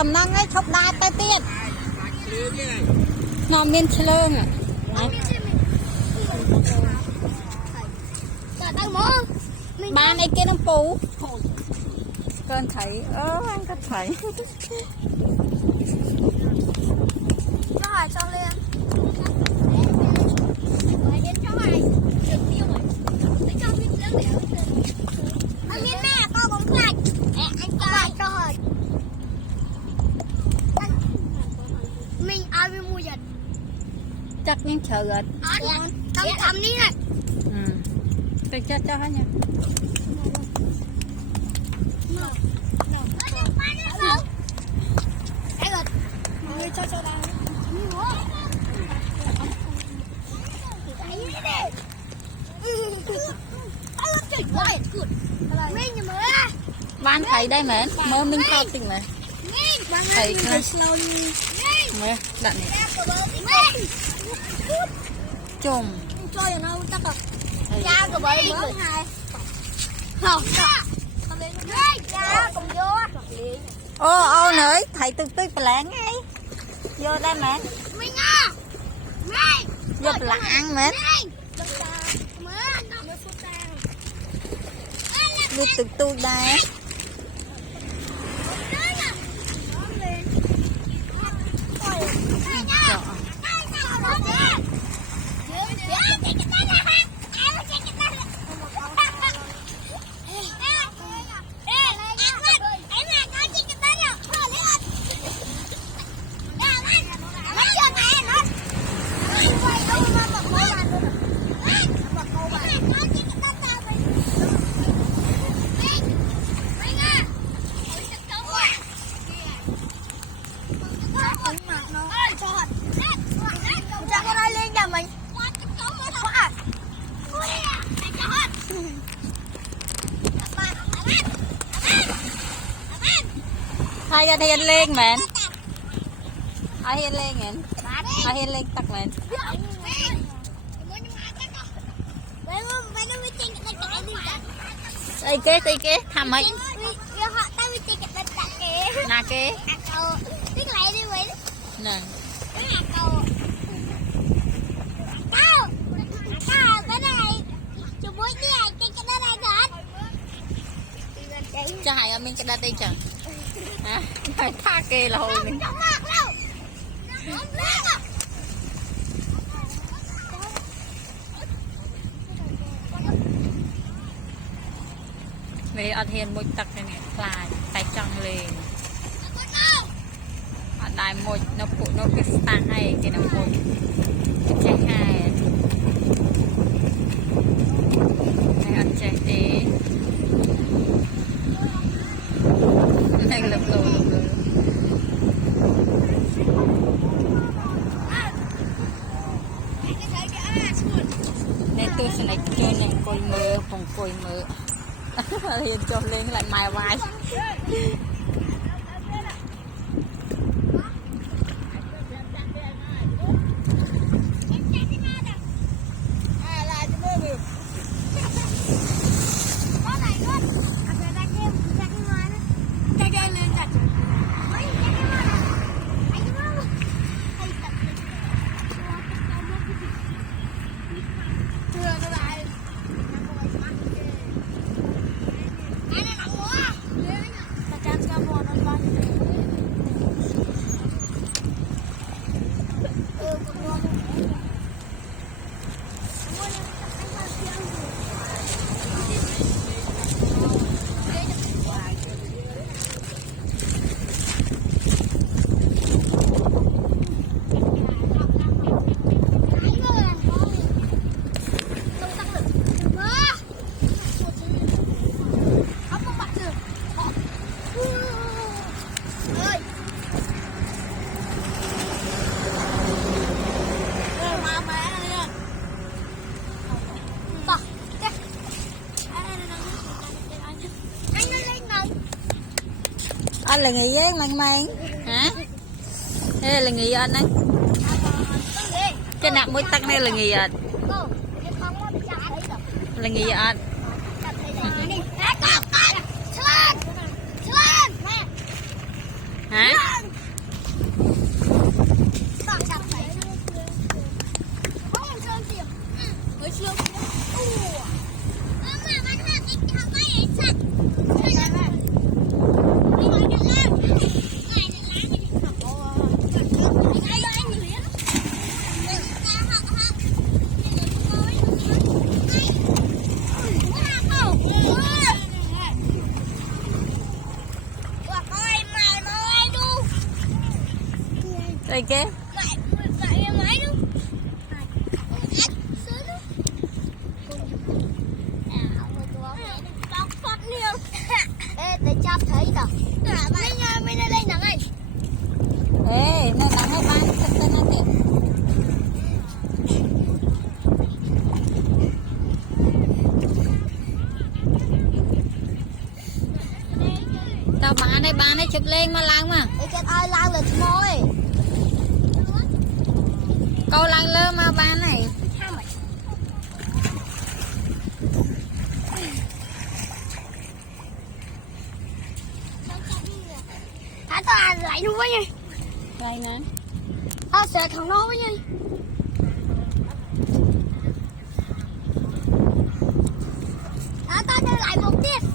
thầm năng ấy chọc đai tay tiết nó miên chơ à ba này kia nó phú cơn thấy anh có thấy cho lên anh biết nè con bóng lạch anh cho rồi mình ai mới mua giật chắc những chờ rồi tao thầm đi này tôi cho hết nha cho đây ban thấy đây mẹ mơ mình khao tình mẹ thấy mẹ đặt này chùm cho nó chắc rồi cha của bơi mới này không cha cùng vô ô nữa thầy từ từ láng ngay vô đây mẹ mình à vô là ăn mẹ vô từ từ đây hai anh hiền lên mẹ ai hiền lên mẹ ai hiền lên tắc mẹ đây kế thầm ấy nà kế nè cho hai mình cái đây chẳng hả phải tha kê là hồi mình về ở hiền một tắc này là tay trăng lên ở đài một nó phụ nó cái stang hay thì nó một cái hai này ăn trái tế này lập lồ nên tôi sẽ lại chơi này coi mơ phòng coi mơ hiền cho lên lại mài vai anh là nghỉ với mang mang hả đây là nghỉ anh ấy cái nạp mũi tắc này là nghỉ anh là nghỉ anh hả Toàn đập phải. Có em sơn kìa. Mới chưa. Mà bắn ra cái thằng bay ấy sạch. Đi ngoài được không? Ngoài được lá thì học. Đây anh nhìn liếc. Ra học học. đây kia để chắp thấy đâu mình lên nắng này ê nó nắng hay ban thật tên nó tiền tao bán ấy chụp lên mà lang mà để cho ai lang là thôi câu lang lơ mà bán này thả tao ăn lại luôn với nhỉ đây nè tao sợ thằng nó với nhỉ thả tao lại một tiếp